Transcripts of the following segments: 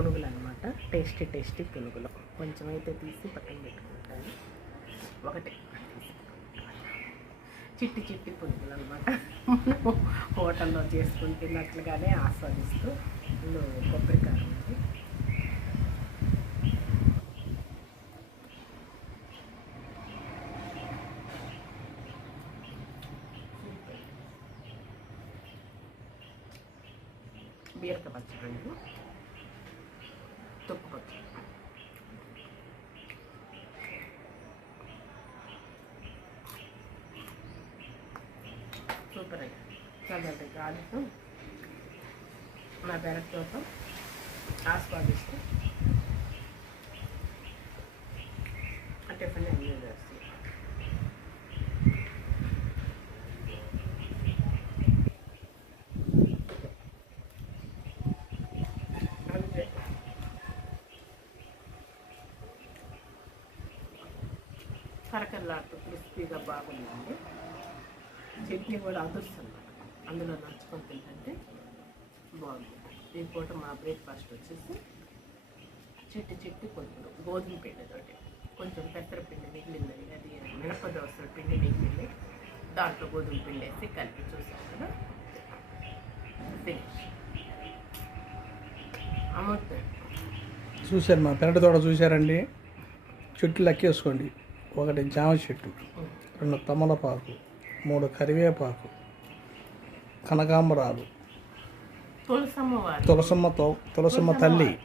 పునుగులు అనమాట tasty tasty పునుగులు. కొంచెం అయితే తీసి పక్కన పెట్టుకుంటాను. ఒకటి. చిట్టి చిట్టి పునుగులు అనమాట హోటల్లో చేసుకుని తిన్నట్లుగానే ఆస్వాదిస్తూ ఇందులో కొబ్బరికాయ ఉంది. బీరక పచ్చడి. తొక్కు పచ్చడి సూపర్ అయ్యి చల్లటి గాలితో నా బెరట్తో ఆస్వాదిస్తూ ఆ టిఫిన్ కరకరలాడుతూ క్రిస్పీగా బాగుందండి. చట్నీ కూడా అదుస్తుంది అందులో నచ్చుకొని తింటుంటే బాగుంది. ఈ పూట మా బ్రేక్ఫాస్ట్ వచ్చేసి చెట్టు చెట్టు కొంచెం గోధుమ పిండితోటి కొంచెం పెసరపిండి మిగిలింది అది మినప దోసల పిండి మిగిలింది. దాంట్లో గోధుమ పిండి వేసి కలిపి చూసాం కదా. ఫినిష్ అమృతం. చూశారు మా పెరటి తోట చూశారండి. చెట్లు లెక్కేసుకోండి. ఒకటి జామ చెట్టు రెండు తమలపాకు మూడు కరివేపాకు కనకాంబరాలు తులసమ్మ తులసమ్మ తల్లి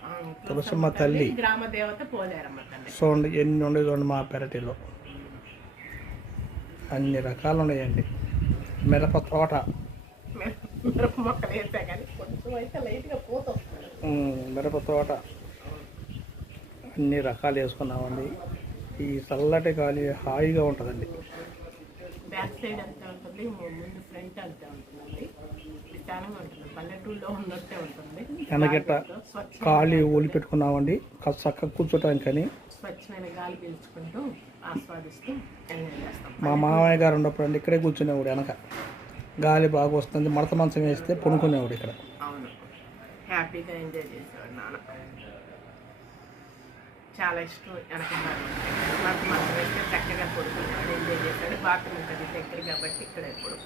తులసమ్మ తల్లి. చూడండి ఎన్ని ఉండే చూడండి మా పెరటిలో. అన్ని రకాలు ఉన్నాయండి. మిరప తోట. మిరప తోట. అన్ని రకాలు వేసుకున్నామండి. ఈ చల్లటి గాలి హాయిగా ఉంటుందండి. బ్యాక్ సైడ్ అంతే ఉంటుంది ముందు ఫ్రంట్ అంతే ఉంటుందండి. విశాలంగా ఉంటుంది పల్లెటూరులో ఉన్నట్టే ఉంటుంది స్వచ్ఛ ఖాళీ ఊలి పెట్టుకున్నామండి. చక్కగా కూర్చోటానికని. స్వచ్ఛమైన గాలి పీల్చుకుంటూ ఆస్వాదిస్తూ ఎంజాయ్ చేస్తాం. మా మామయ్య గారు ఉన్నప్పుడు అండి ఇక్కడే కూర్చునేవాడు వెనక. గాలి బాగా వస్తుంది మడత మంచం వేస్తే పనుకునేవాడు ఇక్కడ. అవును. హ్యాపీగా ఎంజాయ్ చేసేవాడు నాన్న. చాలా ఇష్టం వెనక మాకు మాత్రం వేస్తే చక్కగా పడుకునేవాడు ఎంజాయ్ చేశాడు బాత్రూమ్ ఉంటుంది దగ్గర కాబట్టి ఇక్కడ ఎప్పుడు.